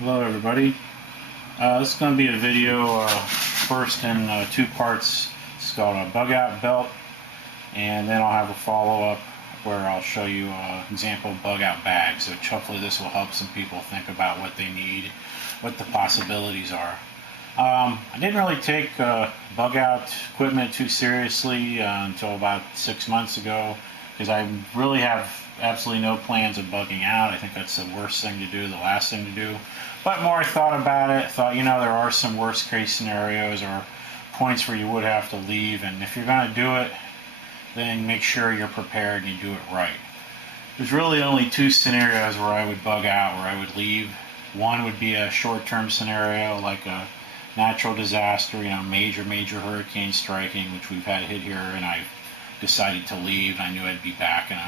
Hello everybody. This is going to be a video first in two parts. It's called a Bugout Belt, and then I'll have a follow-up where I'll show you example Bugout bags, which hopefully this will help some people think about what they need, what the possibilities are. I didn't really take Bugout equipment too seriously until about 6 months ago, because I really have absolutely no plans of bugging out. I think that's the worst thing to do, the last thing to do. But more I thought about it, thought, there are some worst case scenarios or points where you would have to leave, and if you're going to do it, then make sure you're prepared and you do it right. There's really only two scenarios where I would bug out, where I would leave. One would be a short-term scenario, like a natural disaster, major hurricane striking, which we've had hit here, and I decided to leave. I knew I'd be back in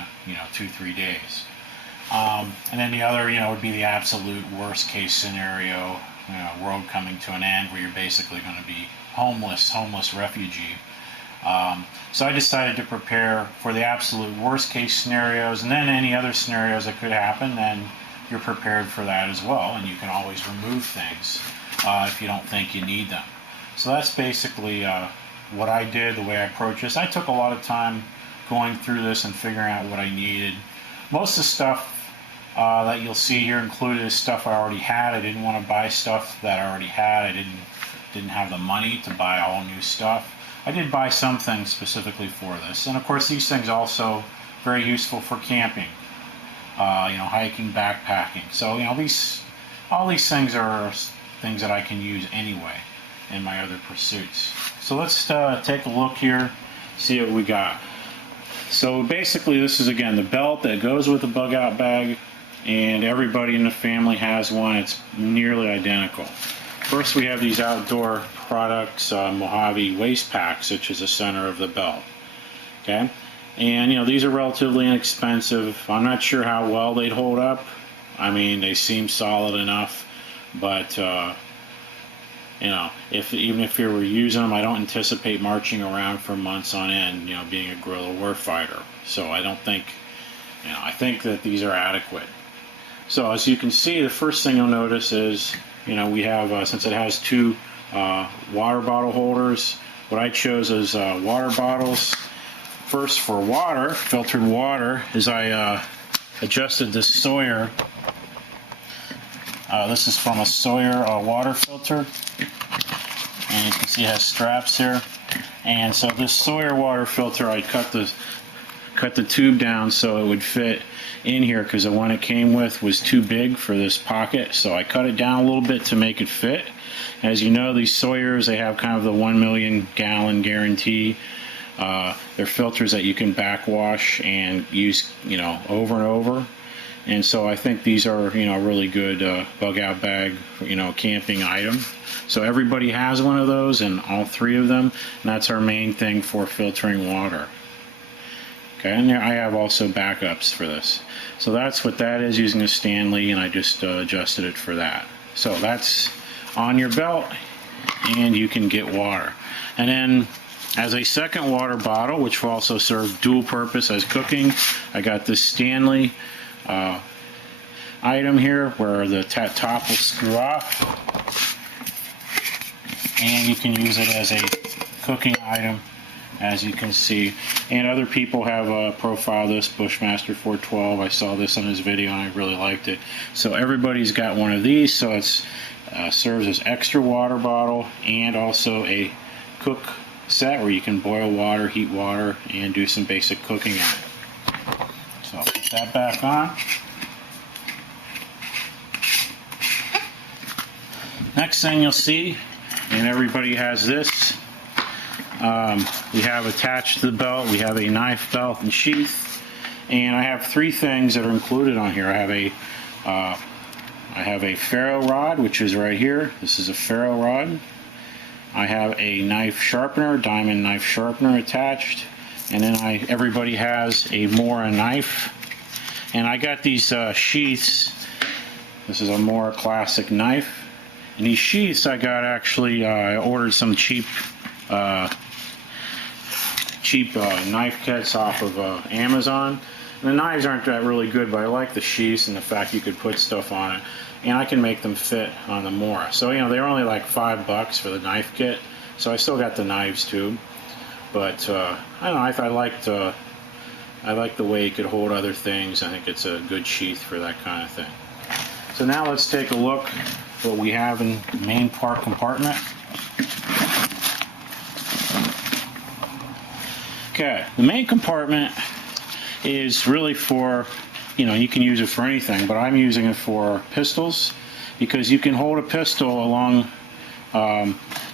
2-3 days. And then the other, would be the absolute worst case scenario, world coming to an end, where you're basically going to be homeless refugee. So I decided to prepare for the absolute worst case scenarios, and then any other scenarios that could happen, then you're prepared for that as well, and you can always remove things if you don't think you need them. So that's basically what I did, the way I approached this. I took a lot of time going through this and figuring out what I needed. Most of the stuff that you'll see here included is stuff I already had. I didn't want to buy stuff that I already had. I didn't have the money to buy all new stuff. I did buy some things specifically for this, and of course these things also very useful for camping, hiking, backpacking. So all these things are things that I can use anyway in my other pursuits. So let's take a look here, see what we got. So basically this is, again, the belt that goes with the Bugout bag, and everybody in the family has one. It's nearly identical. First we have these outdoor products, Mojave Waist Packs, which is the center of the belt. Okay, and these are relatively inexpensive. I'm not sure how well they'd hold up. I mean, they seem solid enough, but even if you were using them, I don't anticipate marching around for months on end, being a guerrilla warfighter. So I don't think, I think that these are adequate. So as you can see, the first thing you'll notice is, we have, since it has two water bottle holders, what I chose is water bottles. First, for water, filtered water, is I adjusted this Sawyer. This is from a Sawyer water filter, and you can see it has straps here. And so this Sawyer water filter, I cut the tube down so it would fit in here, because the one it came with was too big for this pocket, so I cut it down a little bit to make it fit. As you know, these Sawyers, they have kind of the 1 million gallon guarantee. They're filters that you can backwash and use over and over. And so I think these are, a really good Bugout bag, camping item. So everybody has one of those, and all three of them, and that's our main thing for filtering water. Okay, and I have also backups for this. So that's what that is, using a Stanley, and I just adjusted it for that. So that's on your belt, and you can get water. And then as a second water bottle, which will also serve dual purpose as cooking, I got this Stanley item here where the top will screw off, and you can use it as a cooking item, as you can see. And other people have profiled this, Bushmaster 412. I saw this on his video and I really liked it. So everybody's got one of these, so it's serves as extra water bottle and also a cook set where you can boil water, heat water, and do some basic cooking in it. So I'll put that back on. Next thing you'll see, and everybody has this, we have attached to the belt, we have a knife, belt, and sheath. And I have three things that are included on here. I have a ferro rod, which is right here. This is a ferro rod. I have a knife sharpener, diamond knife sharpener attached. And then everybody has a Mora knife. And I got these sheaths. This is a Mora classic knife. And these sheaths I got, actually, I ordered some cheap knife kits off of Amazon. And the knives aren't that really good, but I like the sheaths and the fact you could put stuff on it, and I can make them fit on the Mora. So you know, they're only like $5 for the knife kit, so I still got the knives too. But I don't know, I like the way you could hold other things. I think it's a good sheath for that kind of thing. So now let's take a look what we have in the main part compartment. Okay, the main compartment is really for, you know, you can use it for anything, but I'm using it for pistols, because you can hold a pistol along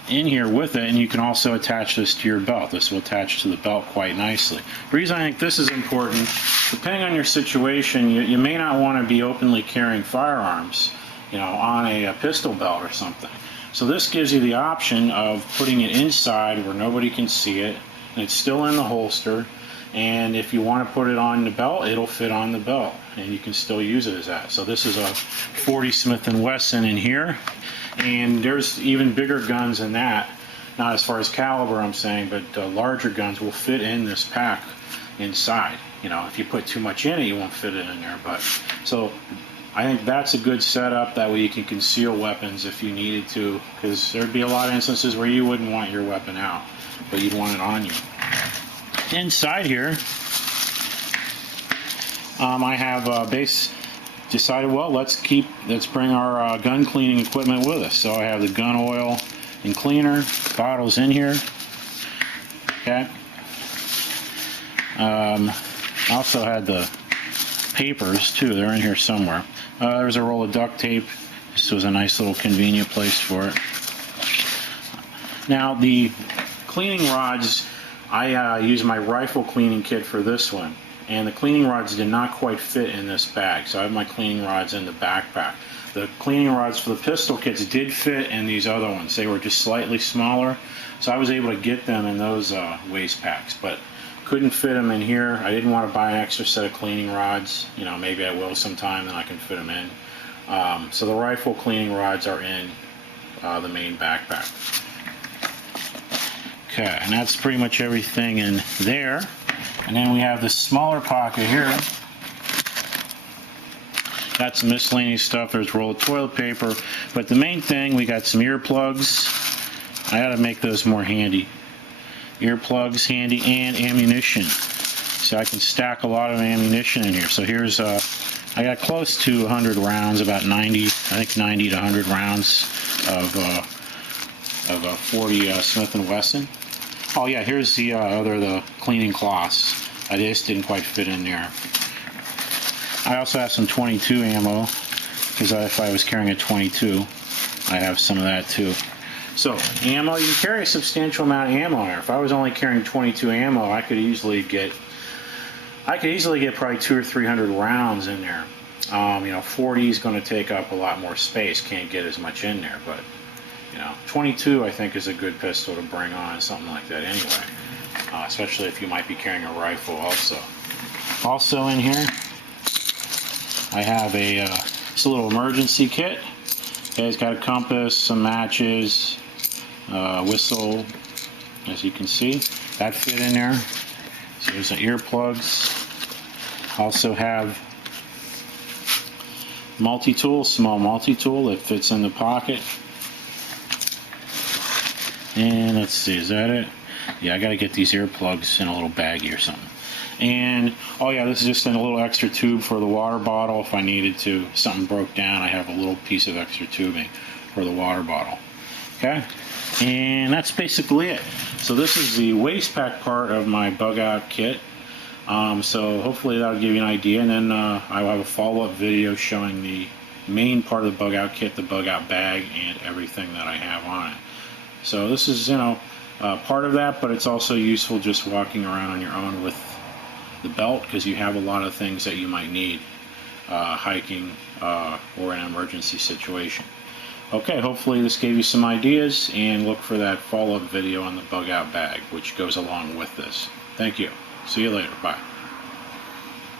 in here with it, and you can also attach this to your belt. This will attach to the belt quite nicely. The reason I think this is important, depending on your situation, you may not want to be openly carrying firearms, you know, on a pistol belt or something. So this gives you the option of putting it inside where nobody can see it, and it's still in the holster, and if you want to put it on the belt, it'll fit on the belt, and you can still use it as that. So this is a 40 Smith & Wesson in here, and there's even bigger guns than that, not as far as caliber I'm saying, but larger guns will fit in this pack inside. You know, if you put too much in it, you won't fit it in there. But so I think that's a good setup. That way you can conceal weapons if you needed to, because there'd be a lot of instances where you wouldn't want your weapon out, but you'd want it on you. Inside here, I have decided, well, let's bring our gun cleaning equipment with us. So I have the gun oil and cleaner bottles in here. Okay. I also had the papers too. They're in here somewhere. There's a roll of duct tape. This was a nice little convenient place for it. Now the cleaning rods, I use my rifle cleaning kit for this one, and the cleaning rods did not quite fit in this bag, so I have my cleaning rods in the backpack. The cleaning rods for the pistol kits did fit in these other ones. They were just slightly smaller, so I was able to get them in those waist packs, but couldn't fit them in here. I didn't want to buy an extra set of cleaning rods. You know, maybe I will sometime, then I can fit them in. So the rifle cleaning rods are in the main backpack. Okay, and that's pretty much everything in there. And then we have this smaller pocket here. Got some miscellaneous stuff. There's a roll of toilet paper. But the main thing, we got some earplugs. I gotta make those more handy. Earplugs handy, and ammunition. So I can stack a lot of ammunition in here. So here's, I got close to 100 rounds, about 90, I think 90 to 100 rounds of a 40 Smith & Wesson. Oh yeah, here's the cleaning cloths. I just didn't quite fit in there. I also have some 22 ammo, because if I was carrying a 22, I have some of that too. So ammo, you can carry a substantial amount of ammo here. If I was only carrying 22 ammo, I could easily get probably 200 or 300 rounds in there. You know, 40 is going to take up a lot more space. Can't get as much in there, but you know, 22 I think is a good pistol to bring on something like that anyway, especially if you might be carrying a rifle also. Also in here, I have just a little emergency kit. Okay, it's got a compass, some matches, whistle, as you can see. That fit in there. So there's the earplugs. Also have multi-tool, small multi-tool that fits in the pocket. And let's see, is that it? Yeah, I gotta get these earplugs in a little baggie or something. And oh yeah, this is just a little extra tube for the water bottle. If I needed to, something broke down, I have a little piece of extra tubing for the water bottle. Okay, and that's basically it. So this is the waist pack part of my bug out kit. So hopefully that'll give you an idea, and then I'll have a follow-up video showing the main part of the bug out kit, the bug out bag, and everything that I have on it. So this is, you know, part of that, but it's also useful just walking around on your own with the belt, because you have a lot of things that you might need hiking or in an emergency situation. Okay, hopefully this gave you some ideas, and look for that follow-up video on the bug out bag, which goes along with this. Thank you. See you later. Bye.